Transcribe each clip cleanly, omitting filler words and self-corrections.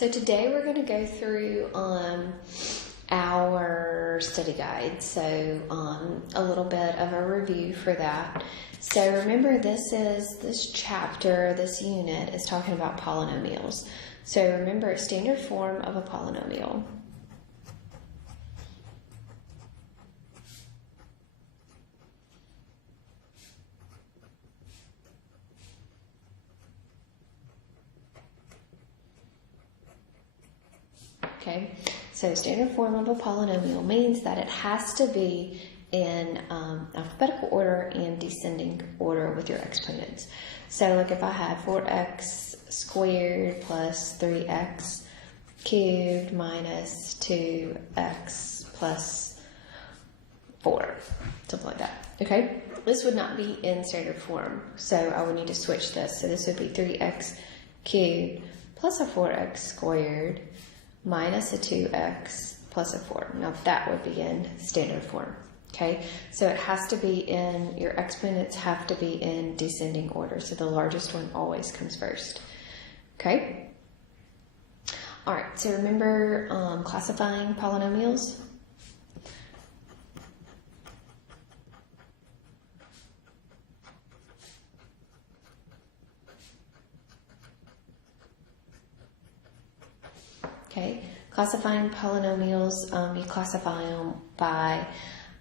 So today we're going to go through our study guide, so a little bit of a review for that. So remember, this chapter, this unit is talking about polynomials. So remember, a standard form of a polynomial. Okay, so standard form of a polynomial means that it has to be in alphabetical order and descending order with your exponents. So like if I had 4x squared plus 3x cubed minus 2x plus 4, something like that. Okay, this would not be in standard form, so I would need to switch this. So this would be 3x cubed plus a 4x squared minus a 2x plus a 4. Now that would be in standard form. Okay, so it has to be in, your exponents have to be in descending order. So the largest one always comes first. Okay. All right, so remember classifying polynomials? Okay, classifying polynomials, you classify them by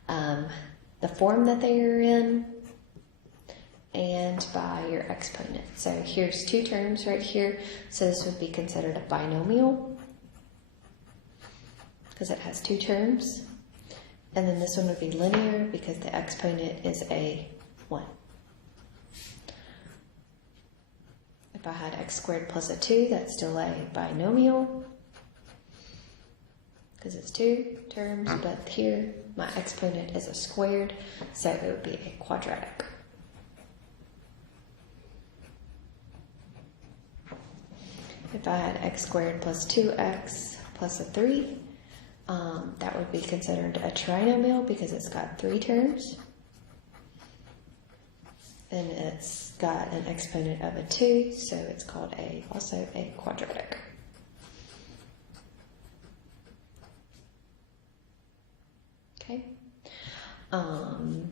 the form that they are in and by your exponent. So here's two terms right here. So this would be considered a binomial because it has two terms. And then this one would be linear because the exponent is a 1. If I had x squared plus a 2, that's still a binomial, because it's two terms, but here my exponent is a squared, so it would be a quadratic. If I had x squared plus 2x plus a 3, that would be considered a trinomial because it's got 3 terms, and it's got an exponent of a 2, so it's called also a quadratic. Okay. I'm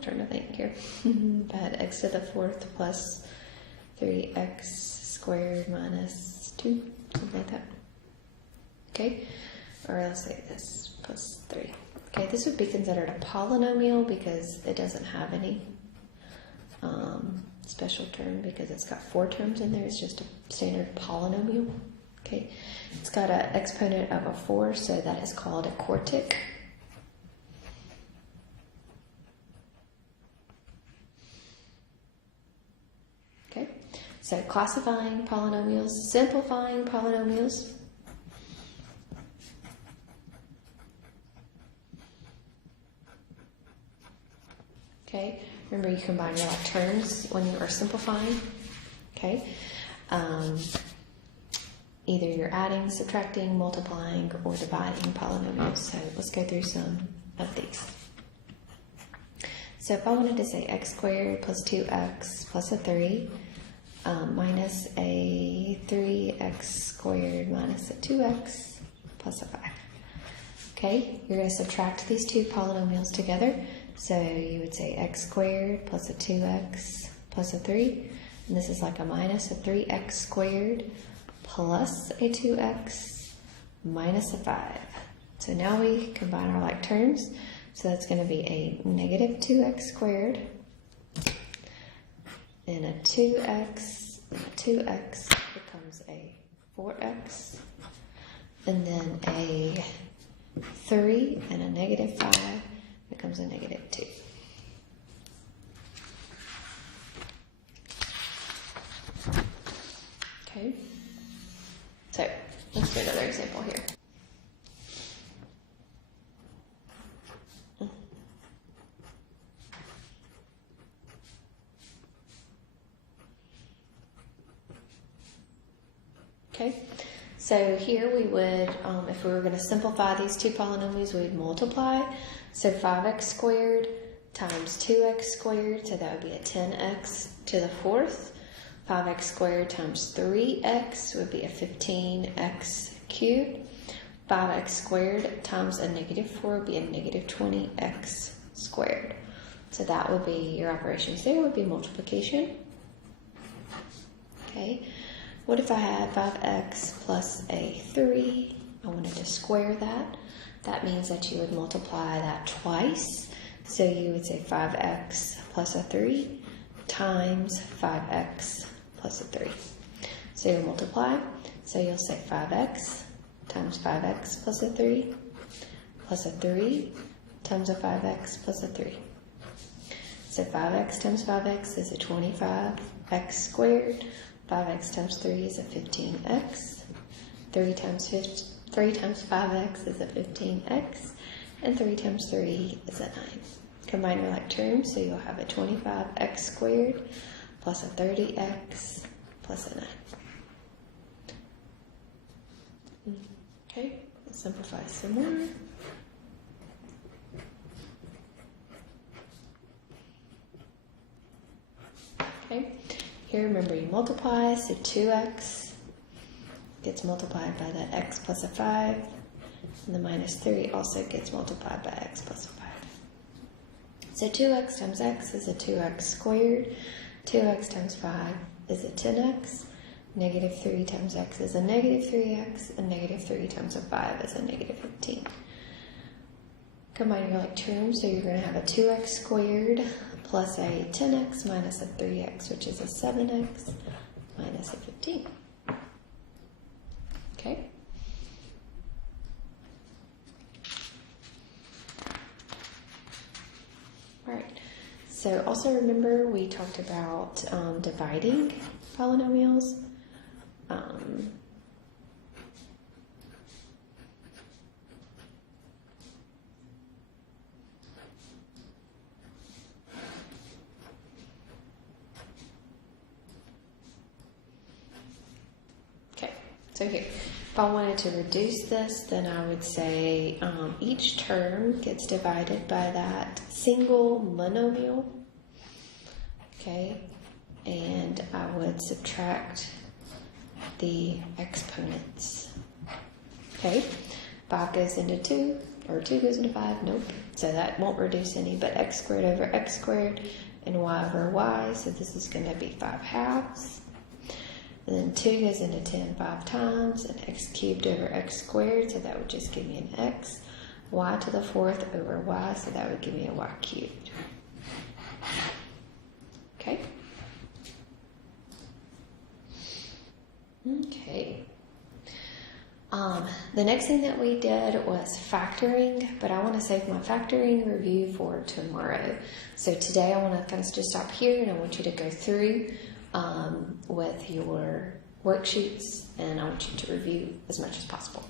trying to think here. I had x to the 4th plus 3x squared minus 2, something like that. Okay, or let's say this plus 3. Okay, this would be considered a polynomial because it doesn't have any special term because it's got 4 terms in there. It's just a standard polynomial. Okay, it's got an exponent of a 4, so that is called a quartic. Okay, so classifying polynomials, simplifying polynomials. Okay, remember you combine your like terms when you are simplifying. Okay, either you're adding, subtracting, multiplying, or dividing polynomials. So let's go through some of these. So if I wanted to say x squared plus 2x plus a 3 minus a 3x squared minus a 2x plus a 5. Okay, you're going to subtract these two polynomials together. So you would say x squared plus a 2x plus a 3. And this is like a minus a 3x squared plus a 2x minus a 5. So now we combine our like terms. So that's going to be a negative 2x squared and a 2x and a 2x becomes a 4x, and then a 3 and a negative 5 becomes a negative 2. Okay, so let's do another example here. Okay, so here we would, if we were going to simplify these two polynomials, we would multiply. So 5x squared times 2x squared, so that would be a 10x to the fourth. 5x squared times 3x would be a 15x cubed. 5x squared times a negative 4 would be a negative 20x squared. So that would be your operations there, would be multiplication. Okay, what if I had 5x plus a 3? I wanted to square that. That means that you would multiply that twice. So you would say 5x plus a 3 times 5x plus a 3. So you'll multiply. So you'll say 5x times 5x plus a 3 plus a 3 times a 5x plus a 3. So 5x times 5x is a 25x squared. 5x times 3 is a 15x. 3 times 5x is a 15x. And 3 times 3 is a 9. Combine your like terms, so you'll have a 25x squared plus a 30x plus a 9. Okay, let's simplify some more. Okay, here remember you multiply, so 2x gets multiplied by that x plus a 5, and the minus 3 also gets multiplied by x plus a 5. So 2x times x is a 2x squared, 2x times 5 is a 10x, negative 3 times x is a negative 3x, and negative 3 times a 5 is a negative 15. Combine your like terms, so you're going to have a 2x squared plus a 10x minus a 3x, which is a 7x minus a 15. Okay? All right. So also remember we talked about dividing polynomials. So here, if I wanted to reduce this, then I would say each term gets divided by that single monomial, okay, and I would subtract the exponents, okay. 5 goes into 2, or 2 goes into 5, nope, so that won't reduce any, but x squared over x squared and y over y, so this is going to be 5 halves. And then 2 goes into 10 5 times, and x cubed over x squared, so that would just give me an x. Y to the fourth over y, so that would give me a y cubed. Okay? Okay. The next thing that we did was factoring, but I want to save my factoring review for tomorrow. So today I want to kind of just stop here, and I want you to go through with your worksheets, and I want you to review as much as possible.